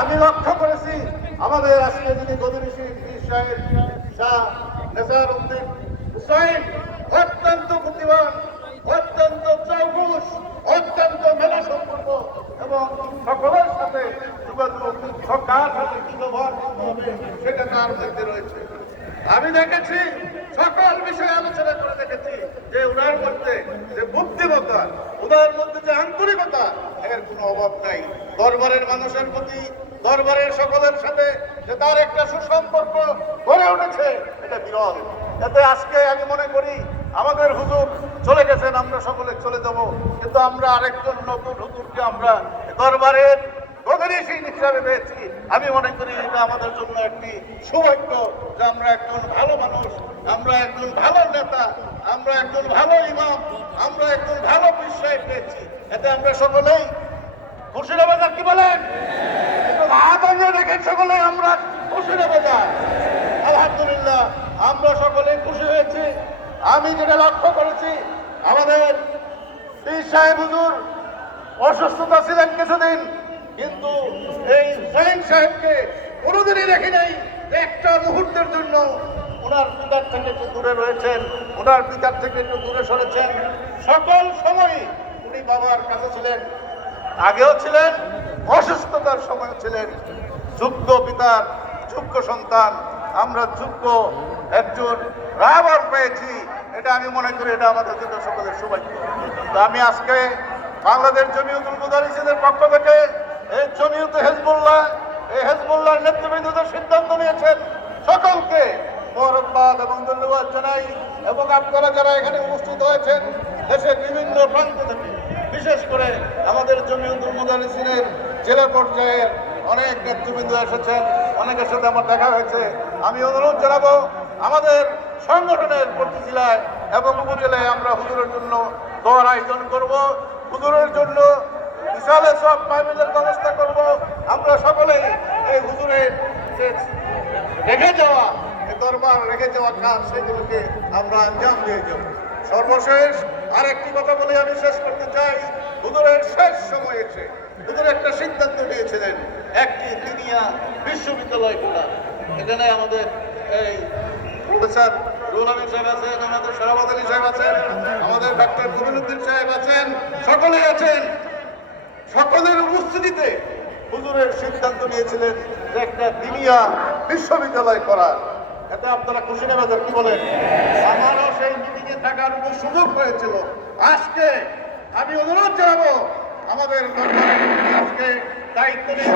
আমি লক্ষ্য করেছি আমাদের আজকে যিনি গদিনিশী সাহেব শাহ নেজারউদ্দিন হুসাইন অত্যন্ত বুদ্ধিমান, অত্যন্ত চৌকুশ, অত্যন্ত মেলা সম্পর্ক এবং সকলের সাথে যোগাযোগ, কার সাথে কি ব্যবহার করতে হবে সেটা তার মধ্যে রয়েছে। আমি দেখেছি সকল বিষয়ে আলোচনা করে দেখেছি যে উনার মধ্যে যে বুদ্ধিমত্তা, উনার মধ্যে যে আন্তরিকতা, এর কোনো অভাব নাই। দরবারের মানুষের প্রতি, দরবারের সকলের সাথে যে তার একটা সুসম্পর্ক গড়ে উঠেছে, এটা বিরল। এতে আজকে আমি মনে করি আমাদের হুজুর চলে গেছেন, আমরা সকলে চলে যাব, কিন্তু আমরা আরেকজন নতুন হুজুরকে আমরা দরবারের গদিনিশী হিসাবে পেয়েছি। আমি মনে করি এটা আমাদের জন্য একটি সৌভাগ্য যে আমরা একজন ভালো মানুষ, আমরা একজন ভালো নেতা, আমরা একজন ভালো ইমাম, আমরা একজন ভালো বিষয় পেয়েছি। এতে আমরা সকলেই খুশি হবে না, কি বলেন? হাত রেখে সকলে আমরা খুশি হবে না। আলহামদুলিল্লাহ আমরা সকলে খুশি হয়েছি। আমি যেটা লক্ষ্য করেছি, আমাদের পীর সাহেব হুজুর অসুস্থতা ছিলেন কিছুদিন, কিন্তু এই জহির সাহেবকে কোনোদিনই দেখি নাই একটা মুহূর্তের জন্য ওনার পিতার থেকে একটু দূরে রয়েছেন, ওনার পিতার থেকে একটু দূরে সরেছেন। সকল সময় উনি বাবার কাছে ছিলেন, আগেও ছিলেন, অসুস্থতার সময় ছিলেন। যোগ্য পিতার যোগ্য সন্তান, আমরা যোগ্য একজন রাহবার পেয়েছি, এটা আমি মনে করি এটা আমাদের জন্য সকলের সৌভাগ্য। তো আমি আজকে বাংলাদেশ জমিয়তুল মুদারিসিনের পক্ষ থেকে এই জমিয়তে হেজবুল্লাহ, এই হেজবুল্লাহর নেতৃবৃন্দদের সিদ্ধান্ত নিয়েছেন, সকলকে মোবারকবাদ এবং ধন্যবাদ জানাই। এবং আপনারা যারা এখানে উপস্থিত হয়েছেন দেশের বিভিন্ন প্রান্ত থেকে, বিশেষ করে আমাদের জমিয়তুল মুদারিসিনের জেলা পর্যায়ের অনেক নেতৃবৃন্দ এসেছেন, অনেকের সাথে আমার দেখা হয়েছে। আমি অনুরোধ জানাবো আমাদের সংগঠনের প্রতি জেলায় এবং উপজেলায় আমরা হুজুরের জন্য দোয়ার আয়োজন করব, হুজুরের জন্য বিশালে সব মাহফিলের ব্যবস্থা করব। আমরা সকলেই এই হুজুরের যে রেখে যাওয়া, দরবার রেখে যাওয়া কাজ, সেগুলোকে আমরা আঞ্জাম দিয়ে যাব। সর্বশেষ আরেকটি কথা বলে আমি শেষ করতে চাই। হুজুরের শেষ সময় এসে হুজুর একটা সিদ্ধান্ত নিয়েছিলেন, একটি দিনিয়া বিশ্ববিদ্যালয় খোলা। এখানে আমাদের এই প্রফেসর রুহুল আমিন সাহেব আছেন, আমাদের শাহাবাদ আলী সাহেব আছেন, আমাদের ডাক্তার জমিলউদ্দিন সাহেব আছেন, সকলেই আছেন। সকলের উপস্থিতিতে হুজুরের সিদ্ধান্ত নিয়েছিলেন যে একটা দিনিয়া বিশ্ববিদ্যালয় করার। এতে আপনারা খুশি নেবেন, কি বলেন? আমারও সেই মিটিংয়ে থাকার সুযোগ হয়েছিল। আজকে আমি অনুরোধ জানাবো আমাদের আজকে দায়িত্ব নিয়ে